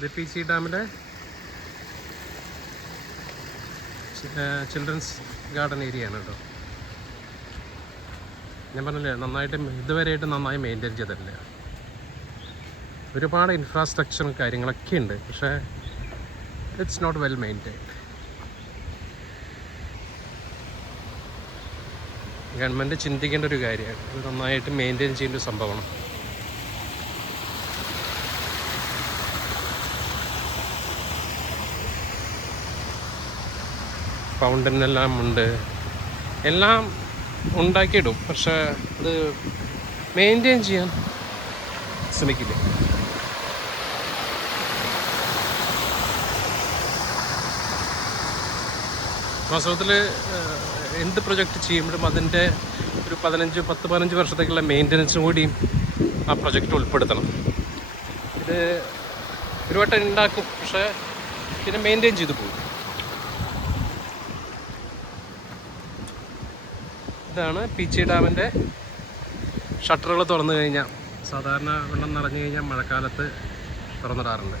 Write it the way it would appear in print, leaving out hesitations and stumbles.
ഇത് പീച്ചി ഡാമിലെ children's garden area ആണ് കേട്ടോ. ഞാൻ പറഞ്ഞില്ലേ, നന്നായിട്ട് ഇതുവരെയായിട്ട് നന്നായി മെയിൻറ്റെയിൻ ചെയ്തിട്ടില്ല. ഒരുപാട് ഇൻഫ്രാസ്ട്രക്ചറും കാര്യങ്ങളൊക്കെ ഉണ്ട്, പക്ഷേ it's not well maintained. Government ചിന്തിക്കേണ്ട ഒരു കാര്യമാണ്, ഇത് നന്നായിട്ട് മെയിൻറ്റെയിൻ ചെയ്യേണ്ട ഒരു സംഭവമാണ്. ഫൗണ്ടനെല്ലാം ഉണ്ട്, എല്ലാം ഉണ്ടാക്കിയിടും, പക്ഷേ അത് മെയിൻറ്റെയിൻ ചെയ്യാൻ ശ്രമിക്കില്ല. വാസ്തവത്തിൽ എന്ത് പ്രൊജക്റ്റ് ചെയ്യുമ്പോഴും അതിൻ്റെ ഒരു 10-15 വർഷത്തേക്കുള്ള മെയിൻ്റനൻസും കൂടി ആ പ്രൊജക്റ്റ് ഉൾപ്പെടുത്തണം. ഇത് ഒരു വട്ടം ഉണ്ടാക്കും, പക്ഷേ പിന്നെ മെയിൻറ്റെയിൻ ചെയ്തു പോകും. ഇതാണ് പീച്ചി ഡാമിൻ്റെ ഷട്ടറുകൾ തുറന്നു കഴിഞ്ഞാൽ, സാധാരണ വെള്ളം നിറഞ്ഞു കഴിഞ്ഞാൽ മഴക്കാലത്ത് തുറന്നിടാറുണ്ട്.